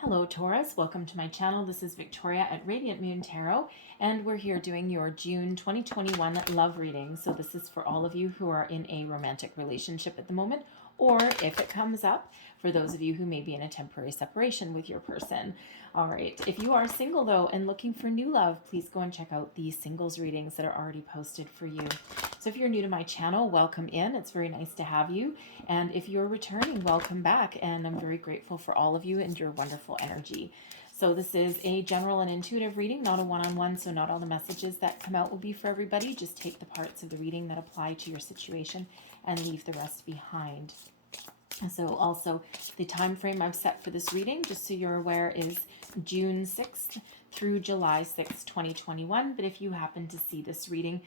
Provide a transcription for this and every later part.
Hello Taurus, welcome to my channel. This is Victoria at Radiant Moon Tarot, and we're here doing your June 2021 love reading. So this is for all of you who are in a romantic relationship at the moment, or if it comes up, for those of you who may be in a temporary separation with your person. All right, if you are single though and looking for new love, please go and check out the singles readings that are already posted for you. So if you're new to my channel, welcome in. It's very nice to have you. And if you're returning, welcome back. And I'm very grateful for all of you and your wonderful energy. So this is a general and intuitive reading, not a one-on-one, so not all the messages that come out will be for everybody. Just take the parts of the reading that apply to your situation and leave the rest behind. So also the time frame I've set for this reading, just so you're aware, is June 6th through July 6th, 2021. But if you happen to see this reading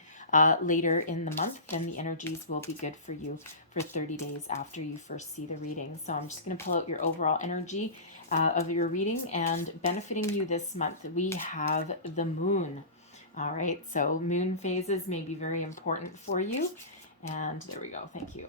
later in the month, then the energies will be good for you for 30 days after you first see the reading. So I'm just going to pull out your overall energy of your reading, and benefiting you this month, we have the moon. All right, so moon phases may be very important for you. And there we go. Thank you.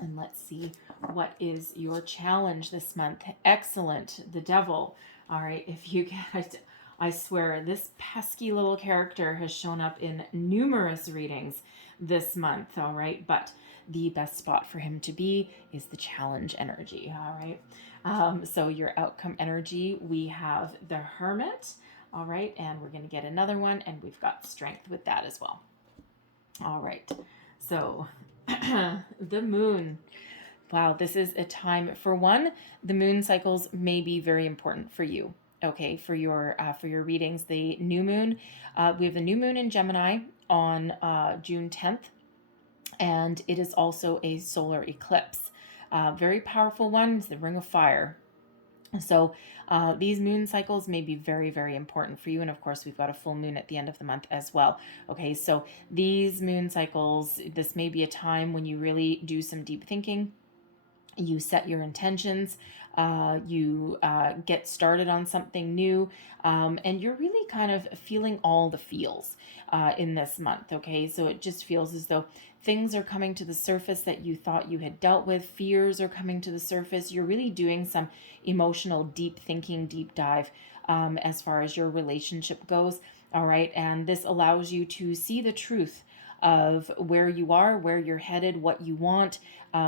And let's see, what is your challenge this month? Excellent. The devil. All right, if you get, I swear, this pesky little character has shown up in numerous readings this month. All right, but the best spot for him to be is the challenge energy. All right, so your outcome energy, we have the Hermit. All right, and we're going to get another one, and we've got strength with that as well. All right, so the moon. Wow, this is a time, for one, the moon cycles may be very important for you. Okay, for your readings, the new moon, we have the new moon in Gemini on June 10th, and it is also a solar eclipse. Very powerful one, it's the Ring of Fire. So these moon cycles may be very, very important for you. And of course, we've got a full moon at the end of the month as well. Okay, so these moon cycles, this may be a time when you really do some deep thinking. You set your intentions, you get started on something new, and you're really kind of feeling all the feels in this month, okay? So it just feels as though things are coming to the surface that you thought you had dealt with. Fears are coming to the surface. You're really doing some emotional deep thinking, deep dive as far as your relationship goes, all right? And this allows you to see the truth of where you are, where you're headed, what you want,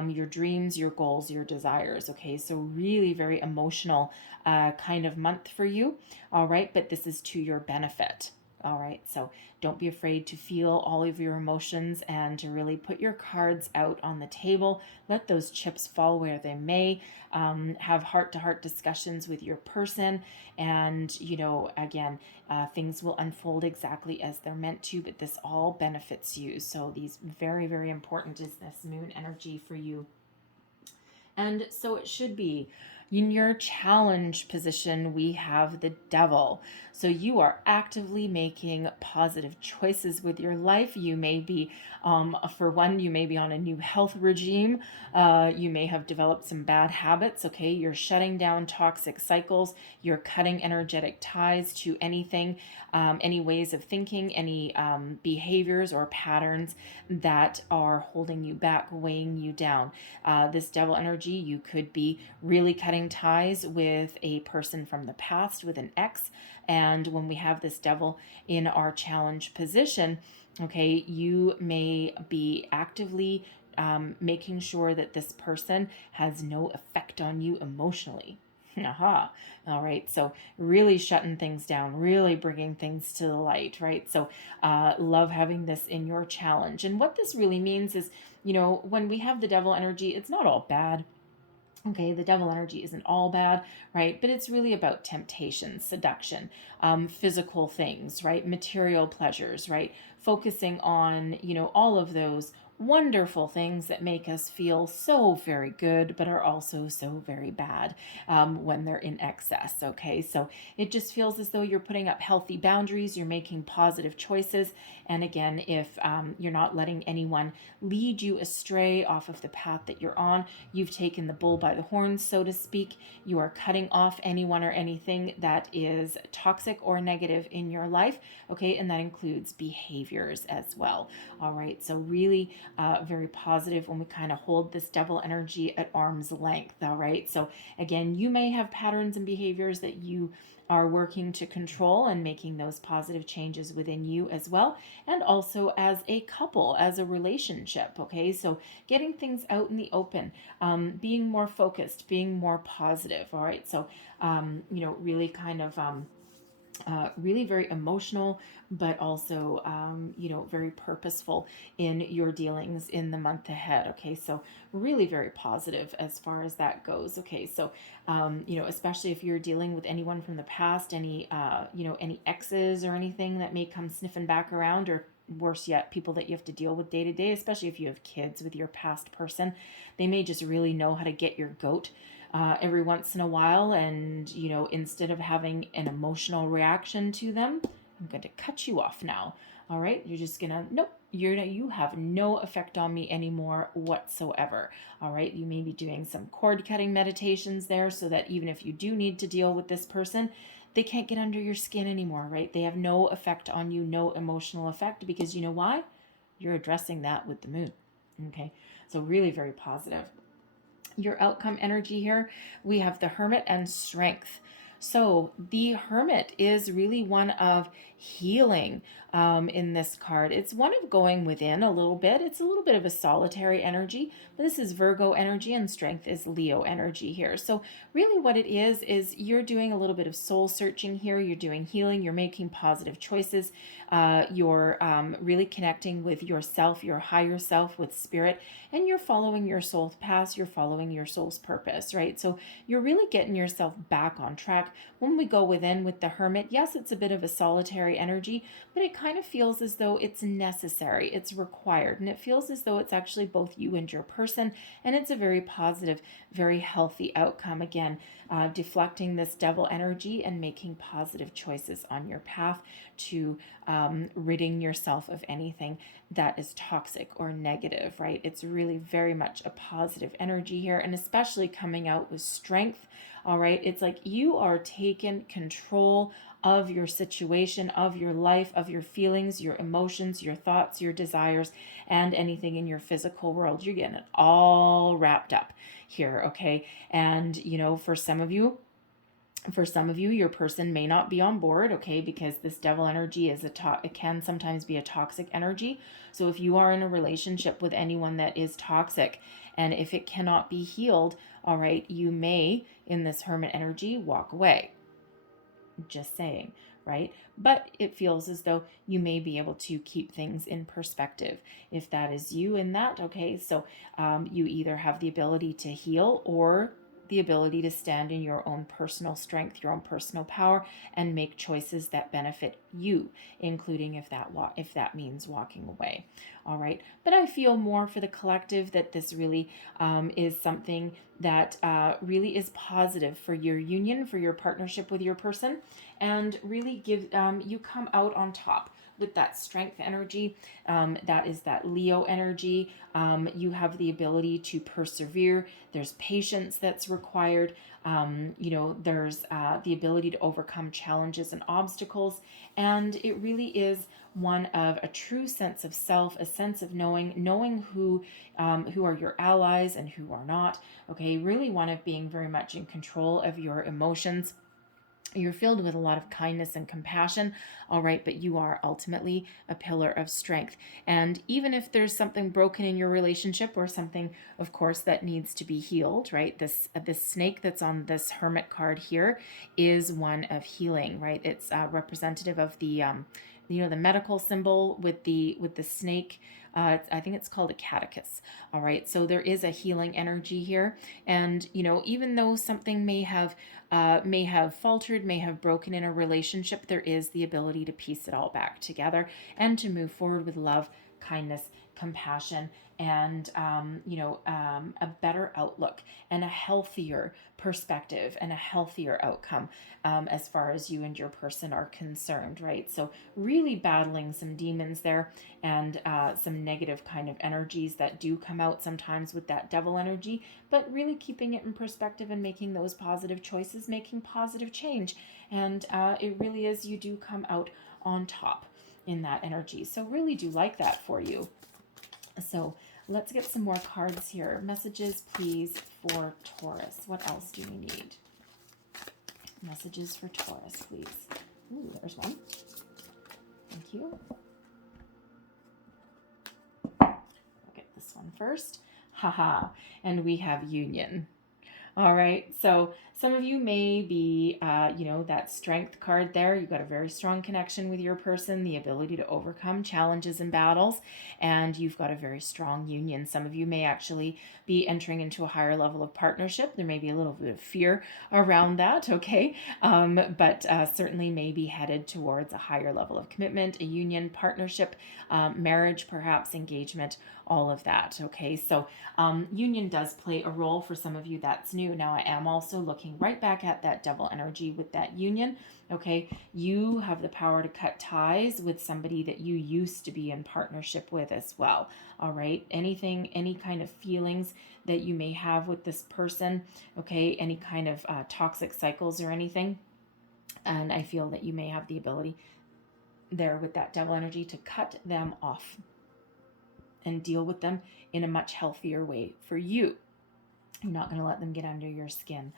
your dreams, your goals, your desires. Okay, so really very emotional kind of month for you. All right, but this is to your benefit. All right, so don't be afraid to feel all of your emotions and to really put your cards out on the table. Let those chips fall where they may. Have heart-to-heart discussions with your person, and again, things will unfold exactly as they're meant to, but this all benefits you. So these very, very important is this moon energy for you. And so it should be. In your challenge position, we have the devil. So you are actively making positive choices with your life. You may be, for one, you may be on a new health regime. You may have developed some bad habits. Okay, you're shutting down toxic cycles. You're cutting energetic ties to anything, any ways of thinking, any behaviors or patterns that are holding you back, weighing you down. This devil energy, you could be really cutting ties with a person from the past, with an ex. And when we have this devil in our challenge position, okay, you may be actively making sure that this person has no effect on you emotionally. Aha. All right. So really shutting things down, really bringing things to the light, right? So love having this in your challenge. And what this really means is, when we have the devil energy, it's not all bad. Okay, the devil energy isn't all bad, right? But it's really about temptation, seduction, physical things, right? Material pleasures, right? Focusing on, all of those wonderful things that make us feel so very good, but are also so very bad when they're in excess. Okay, so it just feels as though you're putting up healthy boundaries, you're making positive choices. And again, if you're not letting anyone lead you astray off of the path that you're on, you've taken the bull by the horns, so to speak. You are cutting off anyone or anything that is toxic or negative in your life. Okay, and that includes behaviors as well. All right, so really very positive when we kind of hold this devil energy at arm's length. All right. So again, you may have patterns and behaviors that you are working to control and making those positive changes within you as well. And also as a couple, as a relationship. Okay. So getting things out in the open, being more focused, being more positive. All right. So, really kind of, really very emotional, but also, very purposeful in your dealings in the month ahead. Okay, so really very positive as far as that goes. Okay, so, especially if you're dealing with anyone from the past, any exes or anything that may come sniffing back around, or worse yet, people that you have to deal with day to day, especially if you have kids with your past person, they may just really know how to get your goat every once in a while. And, instead of having an emotional reaction to them, I'm going to cut you off now. All right. You're just going to, nope, you have no effect on me anymore whatsoever. All right. You may be doing some cord cutting meditations there so that even if you do need to deal with this person, they can't get under your skin anymore, right? They have no effect on you, no emotional effect, because you know why? You're addressing that with the moon. Okay. So really very positive. Your outcome energy here, we have the Hermit and Strength. So the Hermit is really one of healing in this card. It's one of going within a little bit. It's a little bit of a solitary energy, but this is Virgo energy and Strength is Leo energy here. So really what it is you're doing a little bit of soul searching here. You're doing healing. You're making positive choices. You're really connecting with yourself, your higher self, with spirit, and you're following your soul's path. You're following your soul's purpose, right? So you're really getting yourself back on track. When we go within with the Hermit, yes, it's a bit of a solitary energy, but it kind of feels as though it's necessary, it's required, and it feels as though it's actually both you and your person, and it's a very positive, very healthy outcome. Again, deflecting this devil energy and making positive choices on your path to ridding yourself of anything that is toxic or negative, right? It's really very much a positive energy here, and especially coming out with Strength. All right, it's like you are taking control of your situation, of your life, of your feelings, your emotions, your thoughts, your desires, and anything in your physical world. You're getting it all wrapped up here, okay? And, for some of you, your person may not be on board, okay, because this devil energy is it can sometimes be a toxic energy. So if you are in a relationship with anyone that is toxic, and if it cannot be healed, all right, you may, in this Hermit energy, walk away. Just saying, right? But it feels as though you may be able to keep things in perspective. If that is you in that, okay, so you either have the ability to heal or the ability to stand in your own personal strength, your own personal power, and make choices that benefit you, including if that means walking away. All right. But I feel more for the collective that this really is something that really is positive for your union, for your partnership with your person, and really give you come out on top with that Strength energy. That is that Leo energy. You have the ability to persevere. There's patience that's required. There's the ability to overcome challenges and obstacles. And it really is one of a true sense of self, a sense of knowing who are your allies and who are not. Okay, really one of being very much in control of your emotions. You're filled with a lot of kindness and compassion, all right, but you are ultimately a pillar of strength. And even if there's something broken in your relationship or something, of course, that needs to be healed, right? This snake that's on this Hermit card here is one of healing, right? It's representative of the the medical symbol with the snake. I think it's called a catechus. All right. So there is a healing energy here. And, even though something may have faltered, may have broken in a relationship, there is the ability to piece it all back together and to move forward with love, kindness, compassion, and a better outlook and a healthier perspective and a healthier outcome as far as you and your person are concerned, right? So really battling some demons there and some negative kind of energies that do come out sometimes with that devil energy, but really keeping it in perspective and making those positive choices, making positive change. And it really is, you do come out on top in that energy. So really do like that for you. So let's get some more cards here. Messages, please, for Taurus. What else do we need? Messages for Taurus, please. Ooh, there's one. Thank you. I'll get this one first. Haha. And we have union. All right. So some of you may be, that strength card there. You've got a very strong connection with your person, the ability to overcome challenges and battles, and you've got a very strong union. Some of you may actually be entering into a higher level of partnership. There may be a little bit of fear around that, okay? But certainly may be headed towards a higher level of commitment, a union, partnership, marriage, perhaps engagement, all of that, okay? So union does play a role for some of you. That's new. Now I am also looking right back at that devil energy with that union, okay? You have the power to cut ties with somebody that you used to be in partnership with as well, all right? Anything, any kind of feelings that you may have with this person, okay? Any kind of toxic cycles or anything. And I feel that you may have the ability there with that devil energy to cut them off and deal with them in a much healthier way for you. You're not going to let them get under your skin.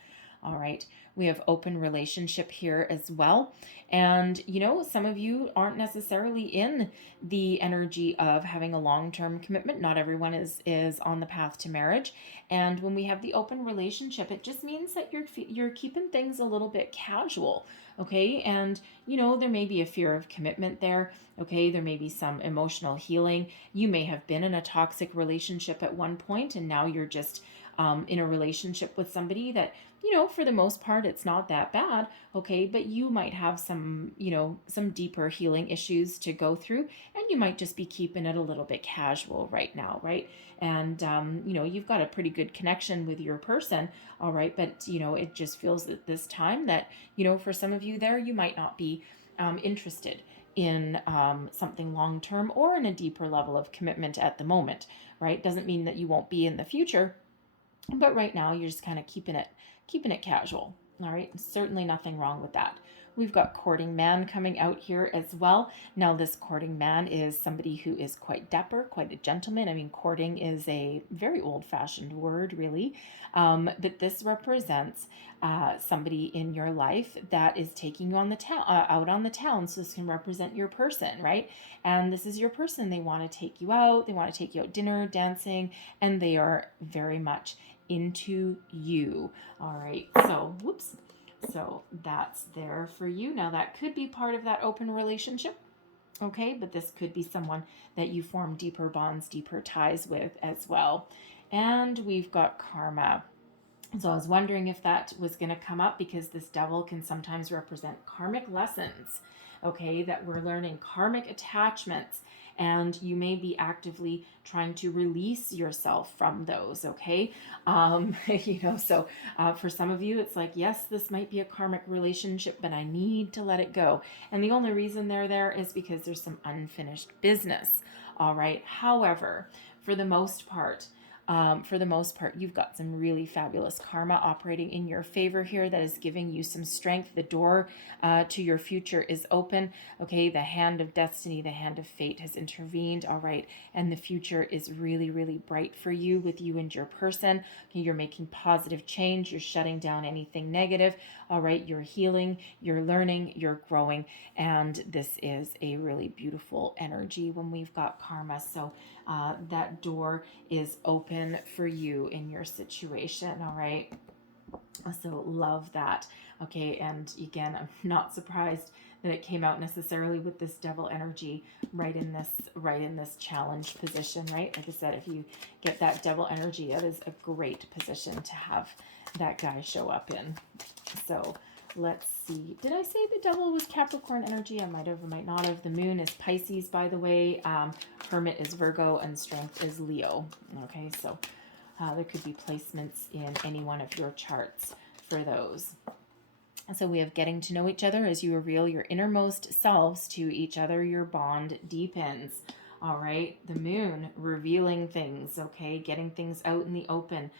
All right. We have open relationship here as well. And, some of you aren't necessarily in the energy of having a long-term commitment. Not everyone is on the path to marriage. And when we have the open relationship, it just means that you're keeping things a little bit casual. Okay. And, there may be a fear of commitment there. Okay. There may be some emotional healing. You may have been in a toxic relationship at one point, and now you're just in a relationship with somebody that, for the most part, it's not that bad, okay, but you might have some deeper healing issues to go through, and you might just be keeping it a little bit casual right now, right? And, you've got a pretty good connection with your person, all right, but, it just feels at this time that, for some of you there, you might not be interested in something long-term or in a deeper level of commitment at the moment, right? Doesn't mean that you won't be in the future, but right now you're just kind of keeping it casual. All right. Certainly nothing wrong with that. We've got courting man coming out here as well. Now this courting man is somebody who is quite dapper, quite a gentleman. I mean, courting is a very old-fashioned word, really. But this represents somebody in your life that is taking you on the town, out on the town. So this can represent your person, right? And this is your person. They want to take you out. They want to take you out dinner, dancing, and they are very much into you. All right. So, whoops. So that's there for you. Now that could be part of that open relationship. Okay. But this could be someone that you form deeper bonds, deeper ties with as well. And we've got karma. So I was wondering if that was going to come up, because this devil can sometimes represent karmic lessons, okay, that we're learning, karmic attachments, and you may be actively trying to release yourself from those, okay? So for some of you, it's like, yes, this might be a karmic relationship, but I need to let it go. And the only reason they're there is because there's some unfinished business, all right? However, for the most part, you've got some really fabulous karma operating in your favor here that is giving you some strength. The door to your future is open. Okay, the hand of destiny, the hand of fate has intervened. All right, and the future is really, really bright for you with you and your person. Okay, you're making positive change. You're shutting down anything negative. All right, you're healing, you're learning, you're growing, and this is a really beautiful energy when we've got karma. So that door is open for you in your situation. All right. So love that. Okay. And again, I'm not surprised that it came out necessarily with this devil energy right in this challenge position, right? Like I said, if you get that devil energy, that is a great position to have that guy show up in. So let's see. Did I say the devil was Capricorn energy? I might have, I might not have. The moon is Pisces, by the way. Hermit is Virgo, and strength is Leo. Okay, so there could be placements in any one of your charts for those. So we have getting to know each other as you reveal your innermost selves to each other. Your bond deepens. All right, the moon, revealing things, okay, getting things out in the open.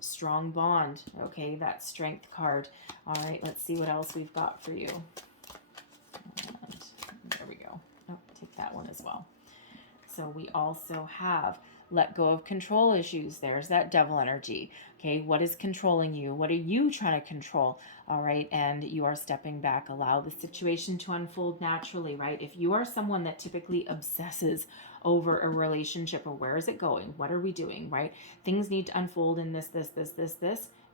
Strong bond, okay, that strength card. All right, let's see what else we've got for you. And there we go. Oh, take that one as well. So we also have let go of control issues. There's that devil energy. Okay, what is controlling you? What are you trying to control? All right, and you are stepping back. Allow the situation to unfold naturally, right? If you are someone that typically obsesses over a relationship, or where is it going? What are we doing, right? Things need to unfold in this.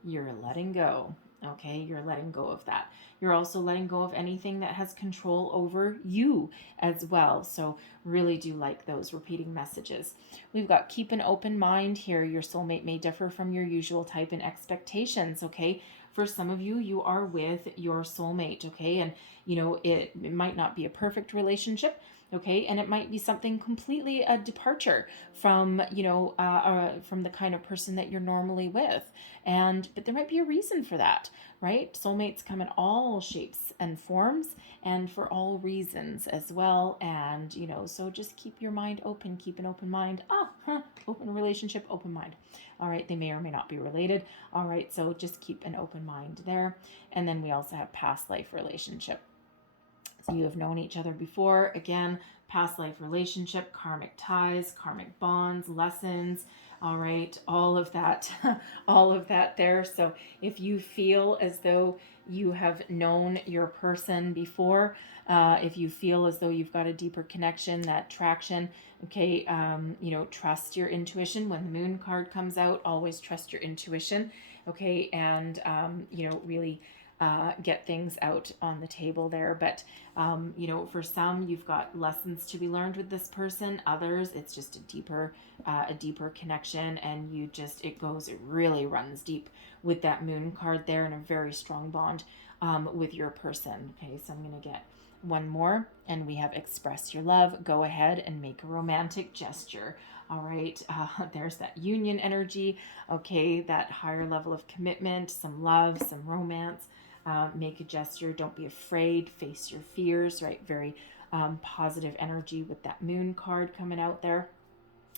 You're letting go. Okay, you're letting go of that. You're also letting go of anything that has control over you as well. So really do like those repeating messages. We've got keep an open mind here. Your soulmate may differ from your usual type in expectations, okay? For some of you, you are with your soulmate, okay? And, it might not be a perfect relationship, okay? And it might be something completely a departure from, from the kind of person that you're normally with. But there might be a reason for that, right? Soulmates come in all shapes and forms and for all reasons as well. And, so just keep your mind open, keep an open mind. Open relationship, open mind. All right, they may or may not be related. All right, so just keep an open mind there. And then we also have past life relationship. So you have known each other before. Again, past life relationship, karmic ties, karmic bonds, lessons. All right, all of that, all of that there. So if you feel as though you have known your person before, if you feel as though you've got a deeper connection, that traction, okay, trust your intuition. When the moon card comes out, always trust your intuition, okay, and, really get things out on the table there. But, for some, you've got lessons to be learned with this person. Others, it's just a deeper connection, and it really runs deep with that moon card there, and a very strong bond with your person. Okay, so I'm going to get one more, and we have express your love. Go ahead and make a romantic gesture. All right, there's that union energy. Okay, that higher level of commitment, some love, some romance. Make a gesture. Don't be afraid. Face your fears, right? Very positive energy with that moon card coming out there.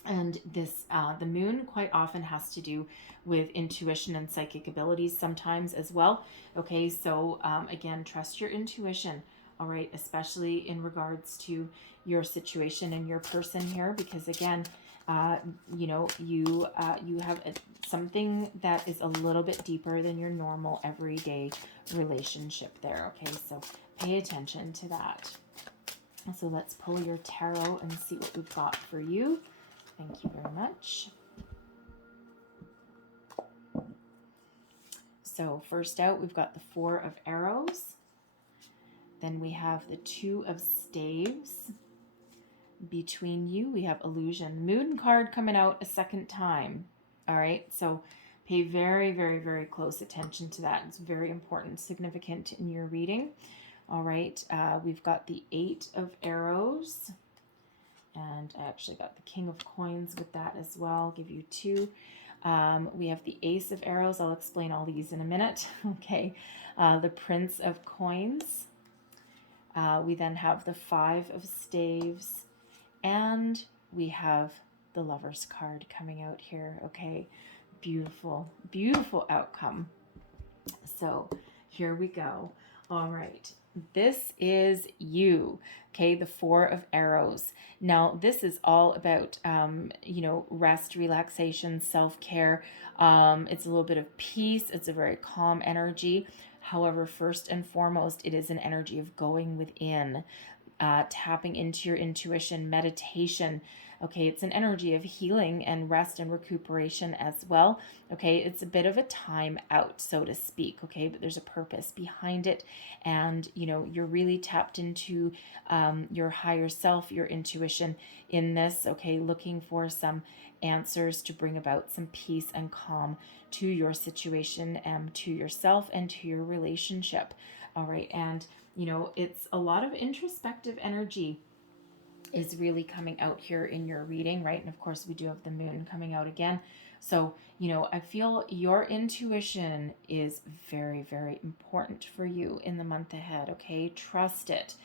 And this, the moon quite often has to do with intuition and psychic abilities sometimes as well. Okay, so again, trust your intuition. All right, especially in regards to your situation and your person here, because again, you have something that is a little bit deeper than your normal everyday relationship there. Okay, so pay attention to that. So let's pull your tarot and see what we've got for you. Thank you very much. So first out, we've got the 4 of Arrows. Then we have the 2 of Staves. Between you, we have Illusion. Moon card coming out a second time. All right, so pay very, very, very close attention to that. It's very important, significant in your reading. All right, we've got the 8 of Arrows. And I actually got the King of Coins with that as well. I'll give you 2. We have the Ace of Arrows. I'll explain all these in a minute. Okay, the Prince of Coins. We then have the 5 of Staves. And we have the Lover's card coming out here. Okay, beautiful, beautiful outcome. So here we go. All right, this is you. Okay, the 4 of Arrows. Now, this is all about, rest, relaxation, self-care. It's a little bit of peace. It's a very calm energy. However, first and foremost, it is an energy of going within. Tapping into your intuition, meditation. Okay, it's an energy of healing and rest and recuperation as well. Okay, it's a bit of a time out, so to speak. Okay, but there's a purpose behind it, and you're really tapped into your higher self, your intuition in this. Okay, looking for some answers to bring about some peace and calm to your situation and to yourself and to your relationship. All right, and it's a lot of introspective energy is really coming out here in your reading, right? And of course, we do have the moon coming out again. So, I feel your intuition is very, very important for you in the month ahead, okay? Trust it.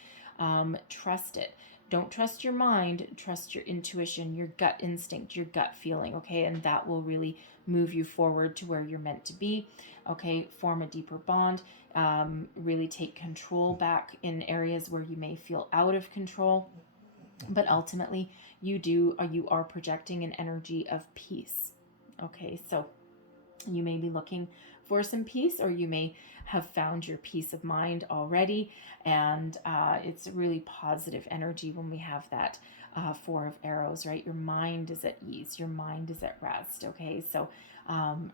Trust it. Don't trust your mind, trust your intuition, your gut instinct, your gut feeling, okay? And that will really move you forward to where you're meant to be, okay? Form a deeper bond, really take control back in areas where you may feel out of control. But ultimately, you are projecting an energy of peace. Okay, so you may be looking for some peace, or you may have found your peace of mind already. And it's really positive energy when we have that Four of Arrows, right? Your mind is at ease, your mind is at rest. Okay, so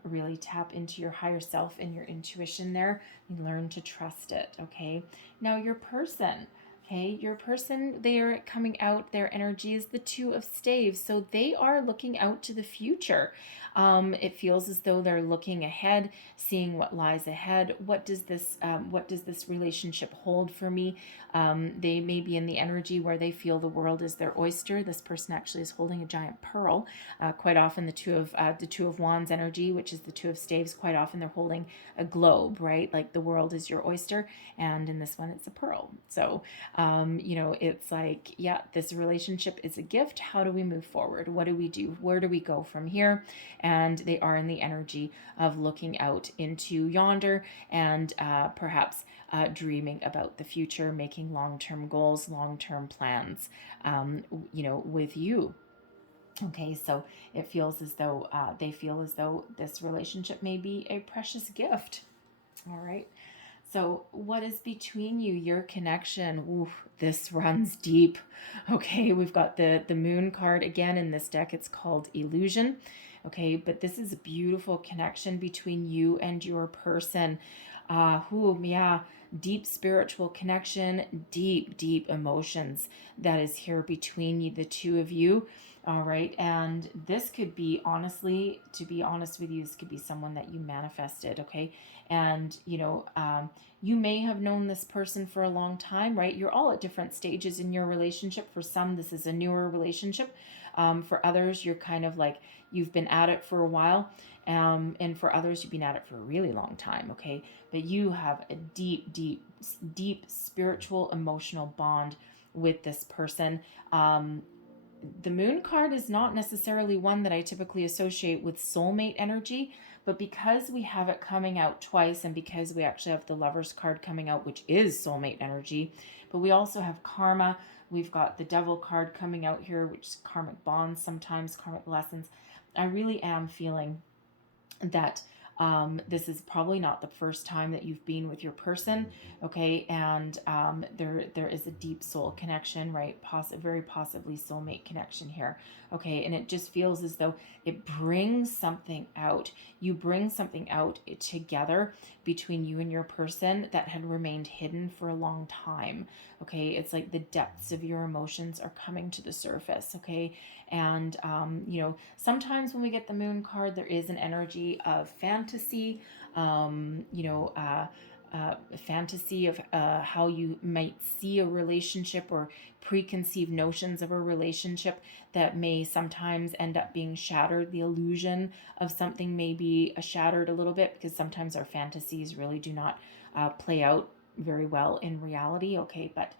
really tap into your higher self and your intuition there, and learn to trust it. Okay, now your person. Okay, your person, they are coming out, their energy is the Two of Staves. So they are looking out to the future. It feels as though they're looking ahead, seeing what lies ahead. What does this relationship hold for me? They may be in the energy where they feel the world is their oyster. This person actually is holding a giant pearl. Quite often, the Two of Wands energy, which is the Two of Staves, quite often they're holding a globe, right? Like the world is your oyster, and in this one, it's a pearl. So it's like, yeah, this relationship is a gift. How do we move forward? What do we do? Where do we go from here? And they are in the energy of looking out into yonder, and perhaps dreaming about the future, making long-term goals, long-term plans, with you. Okay, so it feels as though they feel as though this relationship may be a precious gift. All right. So, what is between you, your connection? Ooh, this runs deep. Okay, we've got the Moon card again in this deck. It's called Illusion. Okay, but this is a beautiful connection between you and your person. Yeah, deep spiritual connection, deep emotions that is here between you, the two of you. All right, and this could be, honestly, to be honest with you, this could be someone that you manifested. Okay, and you may have known this person for a long time, right? You're all at different stages in your relationship. For some, this is a newer relationship. For others, you're kind of like, you've been at it for a while. And for others, you've been at it for a really long time. Okay, but you have a deep spiritual, emotional bond with this person. The Moon card is not necessarily one that I typically associate with soulmate energy, but because we have it coming out twice, and because we actually have the Lovers card coming out, which is soulmate energy, but we also have karma. We've got the Devil card coming out here, which is karmic bonds, sometimes karmic lessons. I really am feeling that this is probably not the first time that you've been with your person. Okay, and there is a deep soul connection, right? Very possibly soulmate connection here. Okay, and it just feels as though it brings something out. You bring something out together between you and your person that had remained hidden for a long time. Okay, it's like the depths of your emotions are coming to the surface. Okay, and sometimes when we get the Moon card, there is an energy of fantasy, fantasy of how you might see a relationship, or preconceived notions of a relationship that may sometimes end up being shattered. The illusion of something may be shattered a little bit, because sometimes our fantasies really do not play out very well in reality. Okay, but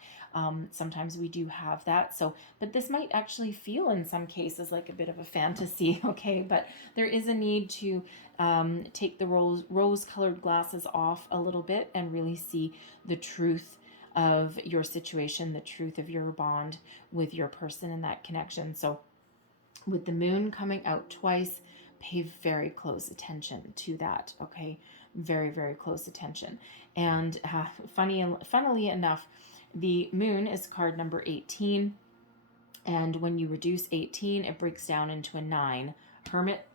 sometimes we do have that. So, but this might actually feel in some cases like a bit of a fantasy. Okay, but there is a need to take the rose-colored glasses off a little bit and really see the truth of your situation, the truth of your bond with your person and that connection. So, with the Moon coming out twice, pay very close attention to that. Okay, very close attention. And funnily enough, the Moon is card number 18, and when you reduce 18, it breaks down into a 9. Hermit.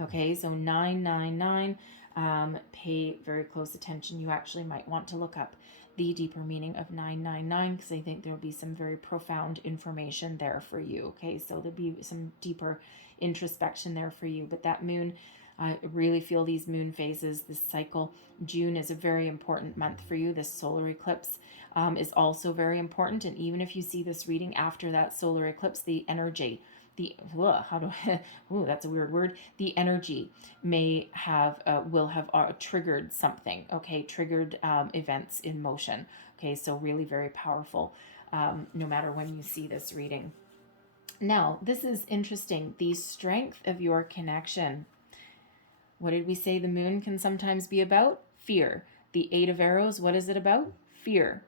Okay, so 999. Pay very close attention. You actually might want to look up the deeper meaning of 999, because I think there'll be some very profound information there for you. Okay, so there'll be some deeper introspection there for you. But that Moon, I really feel these moon phases, this cycle. June is a very important month for you. This solar eclipse is also very important. And even if you see this reading after that solar eclipse, the energy, that's a weird word. The energy will have triggered something. Okay, triggered events in motion. Okay, so really very powerful, no matter when you see this reading. Now, this is interesting. The strength of your connection. What did we say the Moon can sometimes be about? Fear. The Eight of Arrows, what is it about? Fear.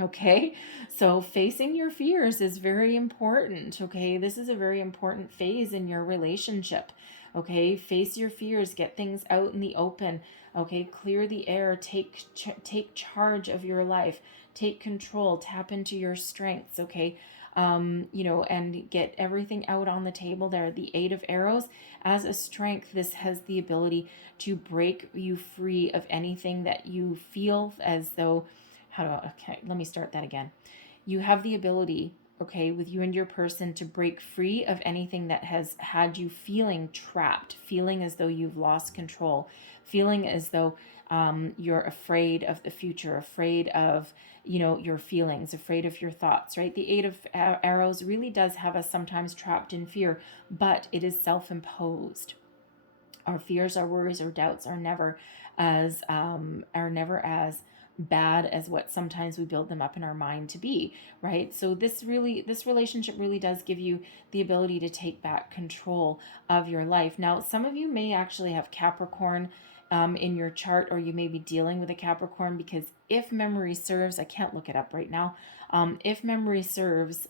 Okay, so facing your fears is very important. Okay, this is a very important phase in your relationship. Okay, face your fears, get things out in the open. Okay, clear the air, take charge of your life, take control, tap into your strengths. Okay, and get everything out on the table there. The Eight of Arrows, as a strength, this has the ability to break you free of anything that you feel as though, okay, let me start that again. You have the ability, okay, with you and your person, to break free of anything that has had you feeling trapped, feeling as though you've lost control, feeling as though you're afraid of the future, afraid of, your feelings, afraid of your thoughts, right? The Eight of Arrows really does have us sometimes trapped in fear, but it is self-imposed. Our fears, our worries, our doubts are never as bad as what sometimes we build them up in our mind to be, right? So this relationship really does give you the ability to take back control of your life. Now, some of you may actually have Capricorn in your chart, or you may be dealing with a Capricorn, because if memory serves, I can't look it up right now. If memory serves,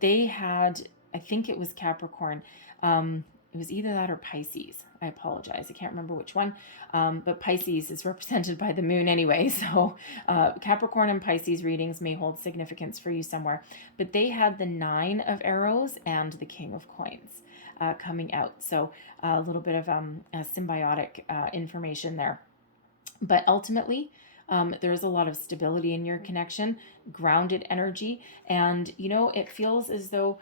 they had, I think it was Capricorn. It was either that or Pisces. I apologize. I can't remember which one. But Pisces is represented by the moon anyway. So Capricorn and Pisces readings may hold significance for you somewhere. But they had the Nine of Arrows and the King of Coins coming out. So a little bit of symbiotic information there. But ultimately, there's a lot of stability in your connection, grounded energy, and it feels as though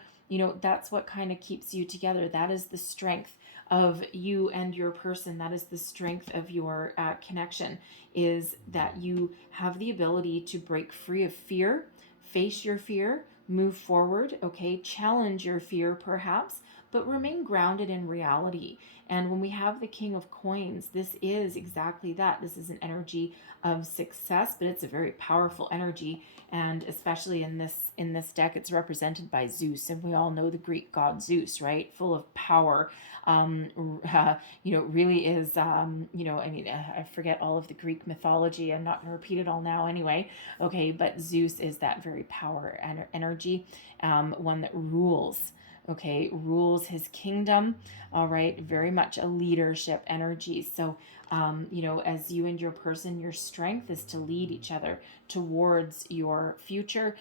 that's what kind of keeps you together. That is the strength of you and your person. That is the strength of your connection, is that you have the ability to break free of fear, face your fear, move forward, okay, challenge your fear perhaps, but remain grounded in reality. And when we have the King of Coins, this is exactly that. This is an energy of success, but it's a very powerful energy. And especially in this deck, it's represented by Zeus, and we all know the Greek god Zeus, right? Full of power. Really is. I forget all of the Greek mythology. I'm not going to repeat it all now, anyway. Okay, but Zeus is that very power energy, one that rules. Okay, rules his kingdom. All right, very much a leadership energy. So, as you and your person, your strength is to lead each other towards your future.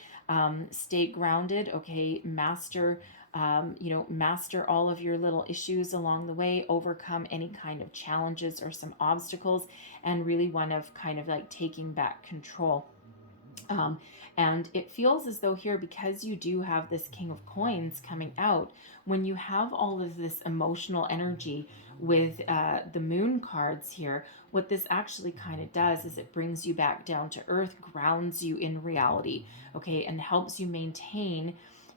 Stay grounded. Okay, master all of your little issues along the way, overcome any kind of challenges or some obstacles, and really one of kind of like taking back control. Um, and it feels as though here, because you do have this King of Coins coming out, when you have all of this emotional energy with the moon cards here, what this actually kind of does is it brings you back down to earth, grounds you in reality, okay, and helps you maintain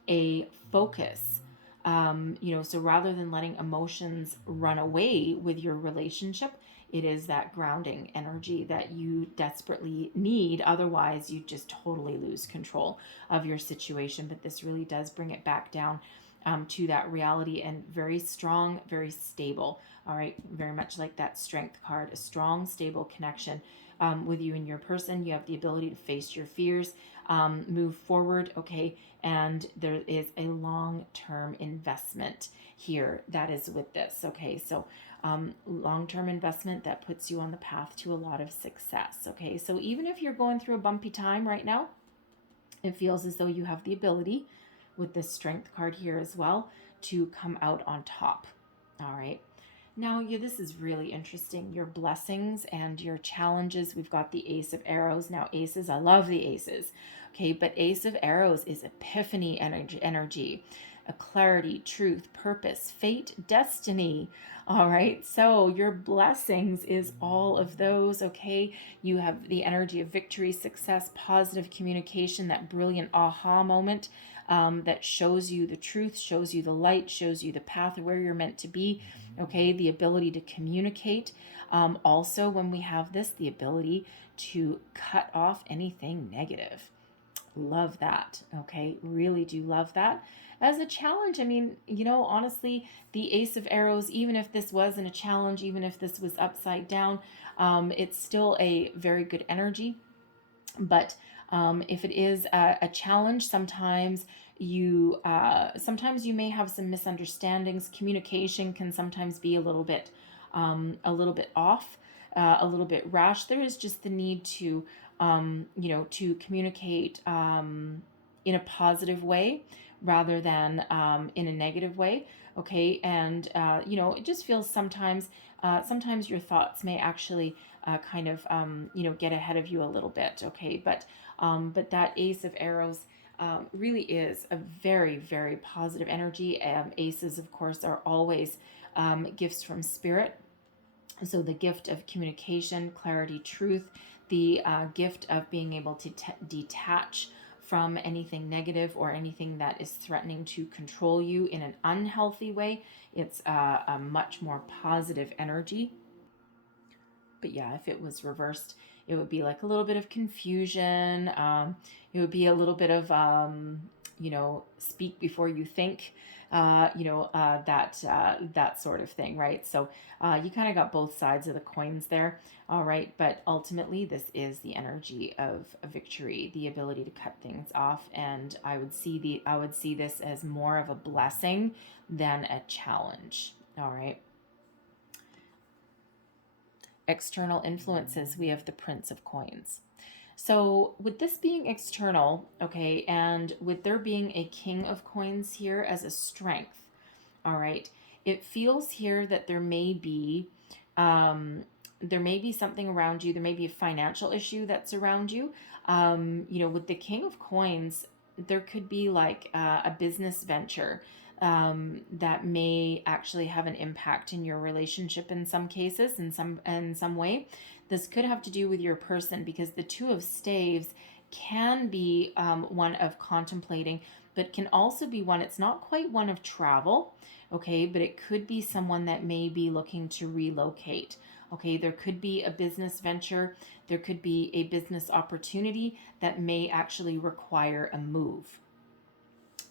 a focus. So rather than letting emotions run away with your relationship, it is that grounding energy that you desperately need. Otherwise, you just totally lose control of your situation. But this really does bring it back down to that reality, and very strong, very stable. All right, very much like that strength card, a strong, stable connection with you and your person. You have the ability to face your fears, move forward, okay, and there is a long-term investment here that is with this, okay, so long-term investment that puts you on the path to a lot of success, okay, so even if you're going through a bumpy time right now, it feels as though you have the ability, with this strength card here as well, to come out on top, all right. Now, this is really interesting. Your blessings and your challenges. We've got the Ace of Arrows. Now, aces, I love the aces. Okay, but Ace of Arrows is epiphany energy, a clarity, truth, purpose, fate, destiny. All right, so your blessings is all of those. Okay, you have the energy of victory, success, positive communication, that brilliant aha moment. That shows you the truth, shows you the light, shows you the path of where you're meant to be. Okay, the ability to communicate. Also, when we have this, the ability to cut off anything negative. Love that. Okay, really do love that. As a challenge, I mean, honestly, the Ace of Arrows, even if this wasn't a challenge, even if this was upside down, it's still a very good energy. But if it is a challenge, sometimes you may have some misunderstandings. Communication can sometimes be a little bit off, a little bit rash. There is just the need to to communicate in a positive way rather than in a negative way. Okay, and it just feels sometimes your thoughts may actually kind of get ahead of you a little bit. Okay, but that Ace of Arrows really is a very, very positive energy. Aces, of course, are always gifts from spirit. So the gift of communication, clarity, truth, the gift of being able to detach from anything negative or anything that is threatening to control you in an unhealthy way. It's a much more positive energy. But yeah, if it was reversed, it would be like a little bit of confusion. It would be a little bit of, speak before you think, that sort of thing, right? So you kind of got both sides of the coins there. All right, but ultimately, this is the energy of a victory, the ability to cut things off, and I would see this as more of a blessing than a challenge. All right. External influences, we have the Prince of Coins. So, with this being external, okay, and with there being a King of Coins here as a strength, all right, it feels here that there may be something around you. There may be a financial issue that's around you. With the King of Coins, there could be like a business venture that may actually have an impact in your relationship in some cases, in some way. This could have to do with your person, because the Two of Staves can be one of contemplating, but can also be one, it's not quite one of travel, okay, but it could be someone that may be looking to relocate. Okay, there could be a business venture, there could be a business opportunity that may actually require a move.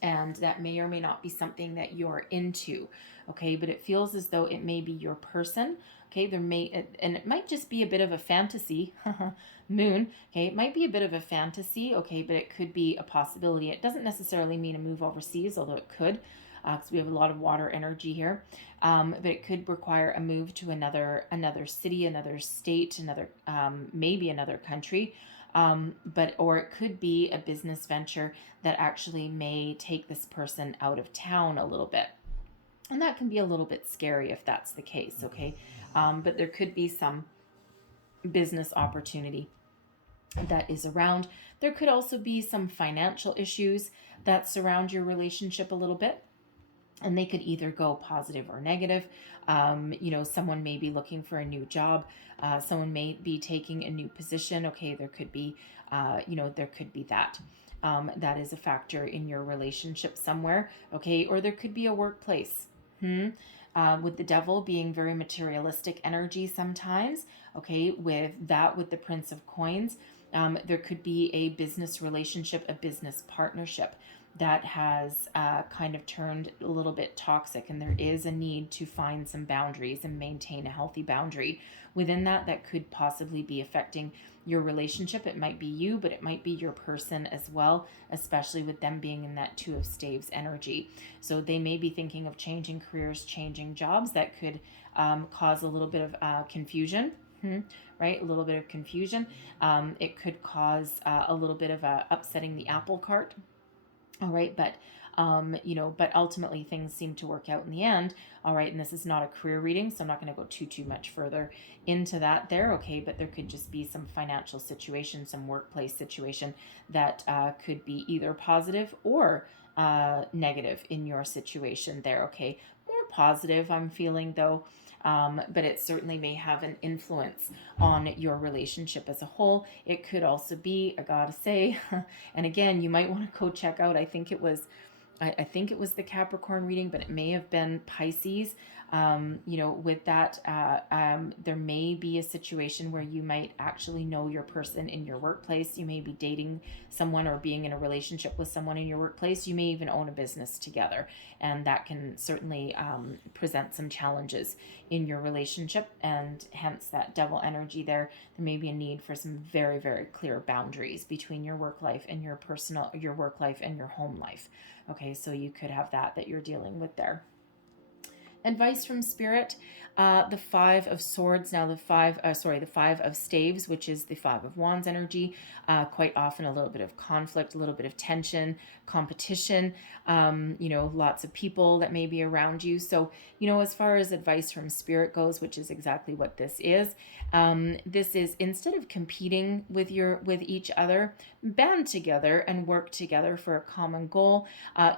And that may or may not be something that you're into. Okay, but it feels as though it may be your person. Okay, and it might just be a bit of a fantasy. Moon, okay, it might be a bit of a fantasy, okay, but it could be a possibility. It doesn't necessarily mean a move overseas, although it could, because we have a lot of water energy here. But it could require a move to another city, another state, maybe another country. Or it could be a business venture that actually may take this person out of town a little bit. And that can be a little bit scary if that's the case, okay? But there could be some business opportunity that is around. There could also be some financial issues that surround your relationship a little bit, and they could either go positive or negative. Someone may be looking for a new job. Someone may be taking a new position. Okay, there could be that. That is a factor in your relationship somewhere. Okay, or there could be a workplace. With the Devil being very materialistic energy sometimes. Okay, with the Prince of Coins, there could be a business relationship, a business partnership that has kind of turned a little bit toxic, and there is a need to find some boundaries and maintain a healthy boundary within that could possibly be affecting your relationship. It might be you, but it might be your person as well, especially with them being in that Two of Staves energy. So they may be thinking of changing careers, changing jobs. That could cause a little bit of confusion. Right, a little bit of confusion. It could cause a little bit of upsetting the apple cart. All right, but but ultimately things seem to work out in the end. All right, and this is not a career reading, so I'm not going to go too much further into that there. Okay, but there could just be some financial situation, some workplace situation that could be either positive or negative in your situation there. Okay, more positive I'm feeling though. But it certainly may have an influence on your relationship as a whole. It could also be, I gotta say, and again, you might want to go check out, I think it was the Capricorn reading, but it may have been Pisces. With that, there may be a situation where you might actually know your person in your workplace. You may be dating someone or being in a relationship with someone in your workplace. You may even own a business together, and that can certainly present some challenges in your relationship, and hence that devil energy there. There may be a need for some very, very clear boundaries between your work life and your work life and your home life. Okay, so you could have that you're dealing with there. Advice from Spirit, the Five of Swords. Now the Five of Staves, which is the Five of Wands energy. Quite often a little bit of conflict, a little bit of tension, competition. Lots of people that may be around you. So, as far as advice from Spirit goes, which is exactly what this is instead of competing with each other, band together and work together for a common goal.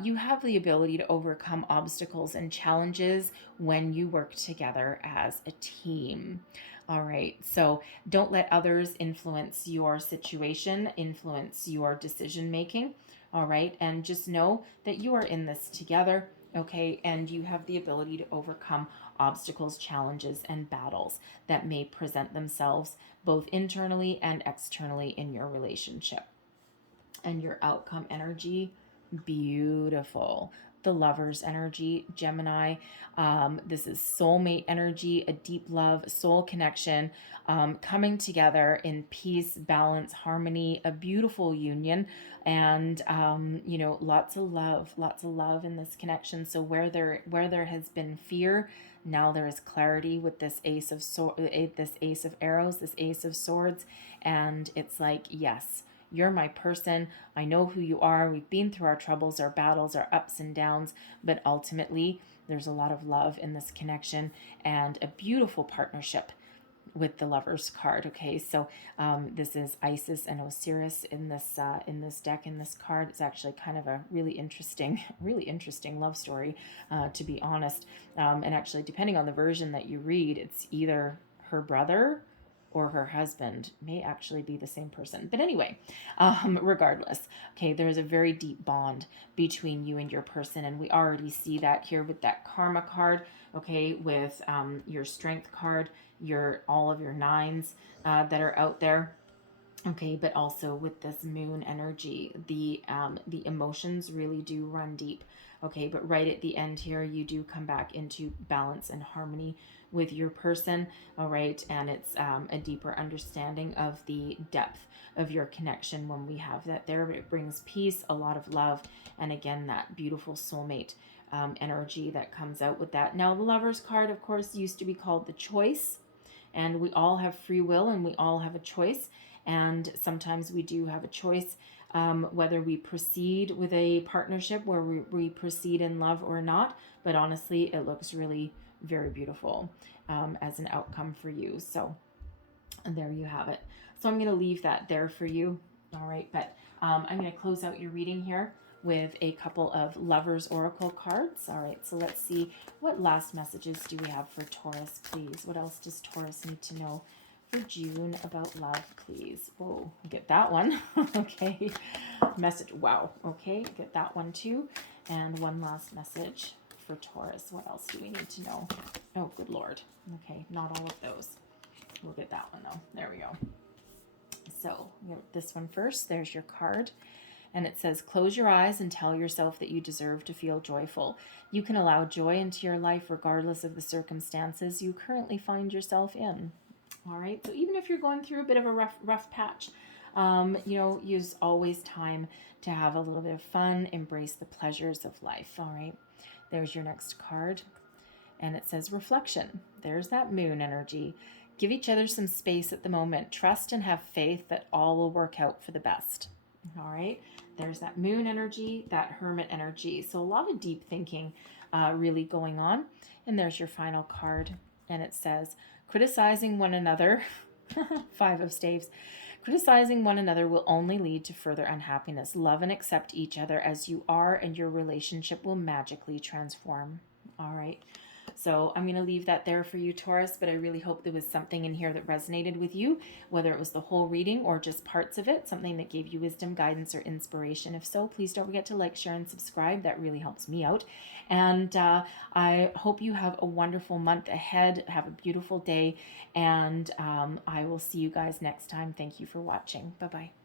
You have the ability to overcome obstacles and challenges when you work together as a team. All right, so don't let others influence your situation, influence your decision making. All right, and just know that you are in this together, okay, and you have the ability to overcome obstacles, challenges, and battles that may present themselves both internally and externally in your relationship. And your outcome energy, beautiful. The Lover's energy, Gemini. This is soulmate energy, a deep love, soul connection, coming together in peace, balance, harmony, a beautiful union, and lots of love in this connection. So where there has been fear, now there is clarity with this Ace of Arrows, this Ace of Swords, and it's like, yes, you're my person. I know who you are. We've been through our troubles, our battles, our ups and downs, but ultimately there's a lot of love in this connection and a beautiful partnership with the Lover's card. Okay, so this is Isis and Osiris in this deck. In this card, it's actually kind of a really interesting love story, to be honest. And actually, depending on the version that you read, it's either her brother or her husband, may actually be the same person. But anyway, regardless, okay, there's a very deep bond between you and your person, and we already see that here with that Karma card, okay, with your Strength card, all of your nines that are out there. Okay, but also with this Moon energy, the emotions really do run deep. Okay, but right at the end here, you do come back into balance and harmony with your person. All right, and it's a deeper understanding of the depth of your connection when we have that there. But it brings peace, a lot of love, and again, that beautiful soulmate energy that comes out with that. Now, the Lover's card, of course, used to be called the Choice, and we all have free will and we all have a choice. And sometimes we do have a choice whether we proceed with a partnership, where we proceed in love or not. But honestly, it looks really very beautiful as an outcome for you. So there you have it. So I'm going to leave that there for you. All right, but I'm going to close out your reading here with a couple of Lovers Oracle cards. All right, so let's see, what last messages do we have for Taurus, please? What else does Taurus need to know for June about love, please? Whoa, get that one. Okay, message. Wow. Okay, get that one too. And one last message for Taurus. What else do we need to know? Oh, good Lord. Okay, not all of those. We'll get that one though. There we go. So this one first. There's your card. And it says, close your eyes and tell yourself that you deserve to feel joyful. You can allow joy into your life regardless of the circumstances you currently find yourself in. All right, so even if you're going through a bit of a rough patch, use always time to have a little bit of fun, embrace the pleasures of life. All right, there's your next card, and it says reflection. There's that Moon energy. Give each other some space at the moment. Trust and have faith that all will work out for the best. All right, there's that Moon energy, that Hermit energy. So a lot of deep thinking really going on. And there's your final card, and it says, criticizing one another, Five of Staves, criticizing one another will only lead to further unhappiness. Love and accept each other as you are, and your relationship will magically transform. All right. So I'm going to leave that there for you, Taurus, but I really hope there was something in here that resonated with you, whether it was the whole reading or just parts of it, something that gave you wisdom, guidance, or inspiration. If so, please don't forget to like, share, and subscribe. That really helps me out. And I hope you have a wonderful month ahead. Have a beautiful day, and I will see you guys next time. Thank you for watching. Bye-bye.